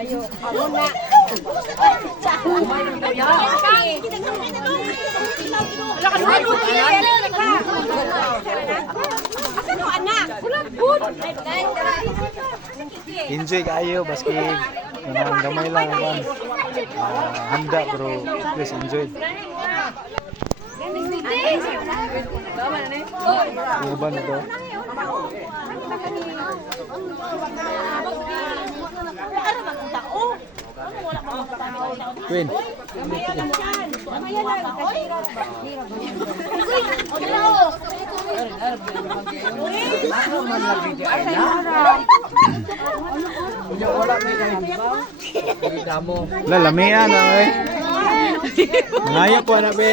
Ako na. Enjoy kayo baski kanang gamay lang man. Handa pero please enjoy. Uban ito. Queen. Lalamian na eh. Ngayon po na be.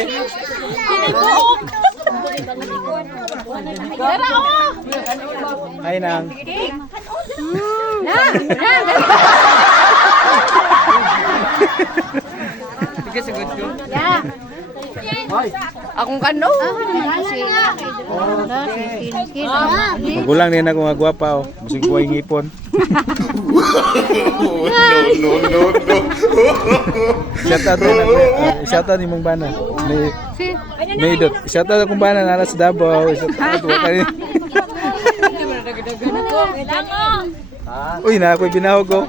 Ay nang. Sige, sagot ko. Akong kano? Magulang din ako nga gwapa oh. Musig ko ay ngipon. Shout out nimong bana. May dot. Shout out akong bana nara sa Davao. Uy, na ako'y binahog ko.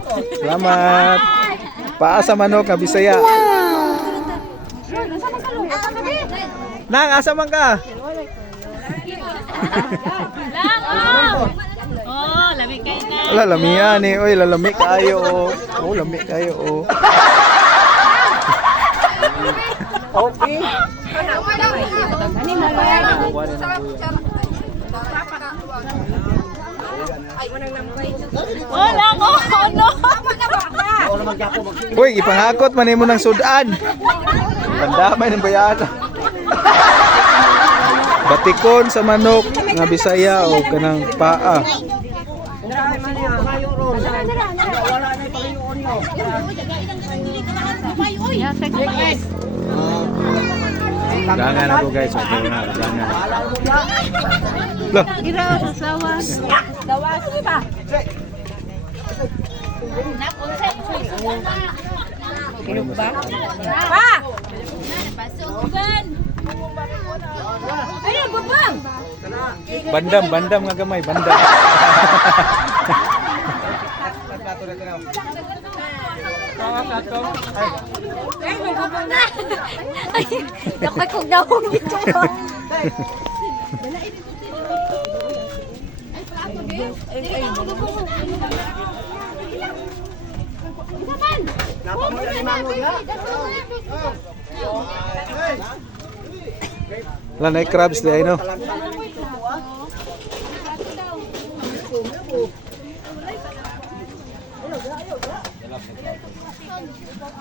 Salamat. Paasa manok nga Bisaya. Nang, asa man ka? Oh, lamig kayo na. Wala, lamihan eh. Uy, lalami kayo oh. Oh, lami kayo oh. Okay. Wala ko, ano? Uy, ipangakot man mo ng sudan. Pandamay ng bayana. Batikon sa manok nga Bisaya o kanang paa. Jangan ako guys, okay na, jangan. Loh, Ira sa sawas. Dawas ba? Kilog ba? Pa! Pasukan! Ayun, babang! bandam nga gamay, bandam. Ay, may babang na! Ay, nakakog na akong dito. Wala na crabs di ay no.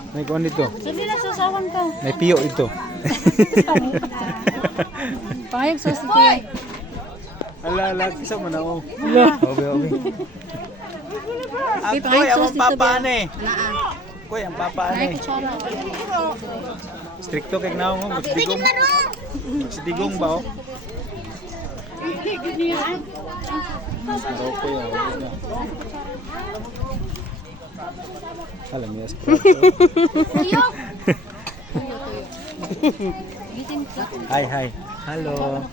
May kuwan dito. Sabi na sasawan ka. May piyo ito. Pangayag sa sige. Ala, kisa man ako. Obe. Ay, Koy, pangayag ang sa papa ni. Koy, ang papa ni. Stricto kay naong mo, magsigong. Magsigong ba oh? Okay, alam niya. Hi. Hello.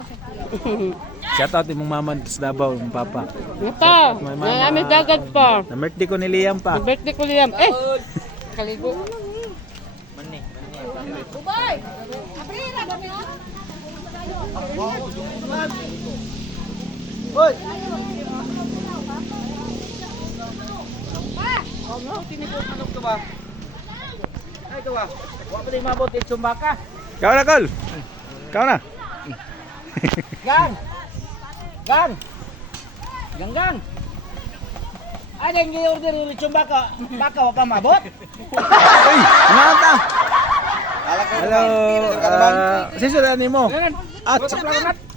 Shout out imong mama sa Davao, imong papa. Ito, namin dagat pa. Na birthday ko ni Liam pa. Birthday ko Liam. Kaligo. Ubay! Aprila kami ha? Hoy! Ano ka ba? Ay, ka ba? Huwag pa rin mabot yung sumbaka. Kau na, Col! Kau na! Gang! Ano yung i-order yung sumbaka? Baka wala pa mabot? Uy! Nata! Hello! Sisudan ni mo. At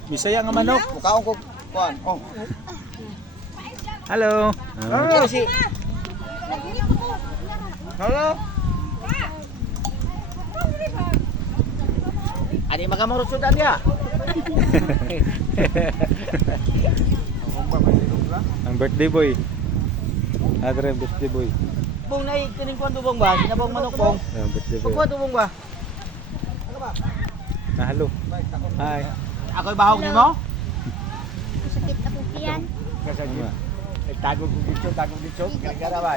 Bisaya nga manok. Mukaon ko. Kuan. Oh. Hello! Ano si? Hello? Adi magamurot sudan dia. Ang birthday boy. Adre birthday boy. Bong na kining kuan tubong ba? Sinabong manok bong. Birthday boy. Kuan tubong ba? Hello. Hi. Ako'y bahog nimo? Sakit ako kiyan. Kasagit. Tagog dito, gara ba?